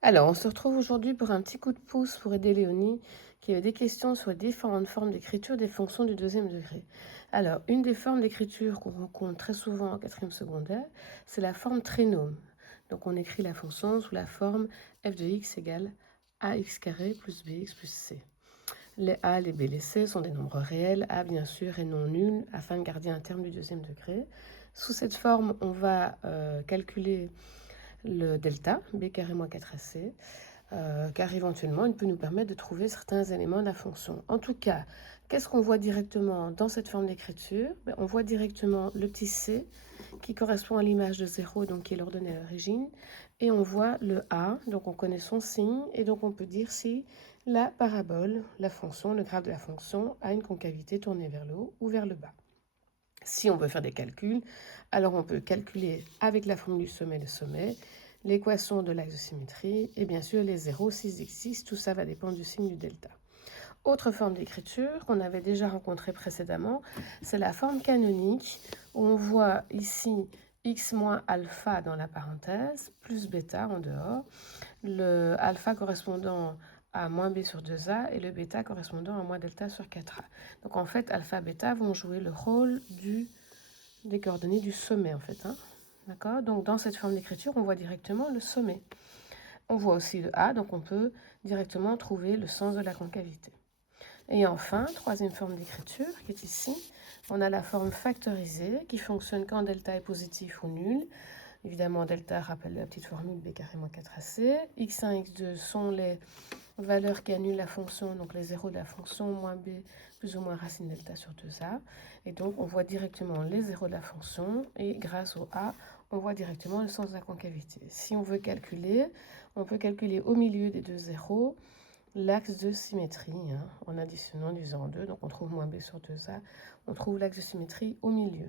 Alors, on se retrouve aujourd'hui pour un petit coup de pouce pour aider Léonie, qui a des questions sur les différentes formes d'écriture des fonctions du deuxième degré. Alors, une des formes d'écriture qu'on rencontre très souvent en quatrième secondaire, c'est la forme trinôme. Donc, on écrit la fonction sous la forme f de x égale ax carré plus bx plus c. Les a, les b, les c sont des nombres réels, a bien sûr et non nuls, afin de garder un terme du deuxième degré. Sous cette forme, on va calculer le delta, b carré moins 4ac, car éventuellement, il peut nous permettre de trouver certains éléments de la fonction. En tout cas, qu'est-ce qu'on voit directement dans cette forme d'écriture? On voit directement le petit c, qui correspond à l'image de 0, donc qui est l'ordonnée à l'origine, et on voit le a, donc on connaît son signe, et donc on peut dire si la parabole, la fonction, le graphe de la fonction, a une concavité tournée vers le haut ou vers le bas. Si on veut faire des calculs, alors on peut calculer avec la formule du sommet le sommet, l'équation de l'axe de symétrie, et bien sûr les zéros s'ils existent, tout ça va dépendre du signe du delta. Autre forme d'écriture qu'on avait déjà rencontrée précédemment, c'est la forme canonique, où on voit ici x moins alpha dans la parenthèse, plus bêta en dehors, le alpha correspondant à moins b sur 2a et le bêta correspondant à moins delta sur 4a. Donc en fait, alpha et bêta vont jouer le rôle des coordonnées du sommet en fait. D'accord. Donc dans cette forme d'écriture, on voit directement le sommet. On voit aussi le a, donc on peut directement trouver le sens de la concavité. Et enfin, troisième forme d'écriture qui est ici, on a la forme factorisée qui fonctionne quand delta est positif ou nul. Évidemment, delta rappelle la petite formule b carré moins 4ac. x1, x2 sont les valeurs qui annulent la fonction, donc les zéros de la fonction, moins b plus ou moins racine delta sur 2a. Et donc, on voit directement les zéros de la fonction, et grâce au a, on voit directement le sens de la concavité. Si on veut calculer, on peut calculer au milieu des deux zéros l'axe de symétrie, en additionnant du 0 en 2. Donc, on trouve moins b sur 2a, on trouve l'axe de symétrie au milieu.